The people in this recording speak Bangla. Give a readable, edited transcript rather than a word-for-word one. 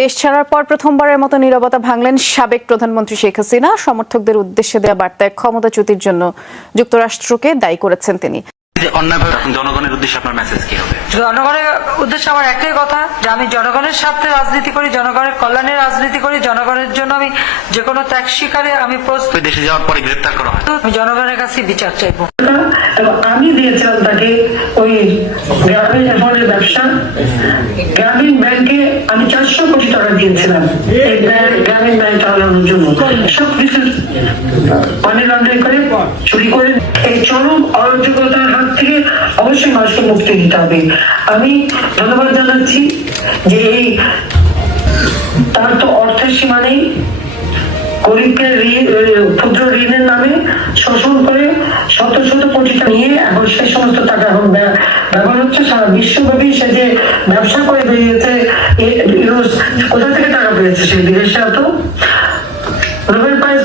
দেশ ছাড়ার পর প্রথমবারের মতো নীরবতা ভাঙলেন সাবেক প্রধানমন্ত্রী শেখ হাসিনা। সমর্থকদের উদ্দেশ্যে দেওয়া বার্তায় ক্ষমতাচ্যুতির জন্য যুক্তরাষ্ট্রকে দায়ী করেছেন তিনি। জনগণের উদ্দেশ্যে আপনার মেসেজ কি হবে? জনগণের উদ্দেশ্যে আমার একটাই কথা, যে আমি জনগণের স্বার্থে রাজনীতি করি, জনগণের কল্যাণে রাজনীতি করি, জনগণের জন্য আমি যে কোনো ত্যাগ স্বীকারে আমি প্রস্তুত। দেশে যাওয়ার পরে গ্রেফতার করা হয়, আমি জনগণের কাছে বিচার চাইবো। আমি দিয়েছিলাম তাকে ওই গ্রামীণ ফলের ব্যবসা, গ্রামীণ ব্যাংকে আমি 400 কোটি টাকা দিয়েছিলাম এই গ্রামীণ ব্যাংক চালানোর জন্য। সবকিছু মানি লন্ডারিং করে, চুরি করে, এই চরম অরাজকতার হাত থেকে অবশ্যই মানুষকে মুক্তি দিতে হবে। আমি ধন্যবাদ জানাচ্ছি যে এই তার তো অর্থের সীমা নেই, গরিবকে ক্ষুদ্র ঋণের নামে শোষণ করে শত শত কোটি টাকা নিয়ে এখন সেই সমস্ত টাকা এখন ব্যবহার হচ্ছে সারা বিশ্বব্যাপী। সে যে ব্যবসা করে বেরিয়েছে, কোথা থেকে টাকা পেয়েছে সেই বিদেশে? এত নোবেল প্রাইজ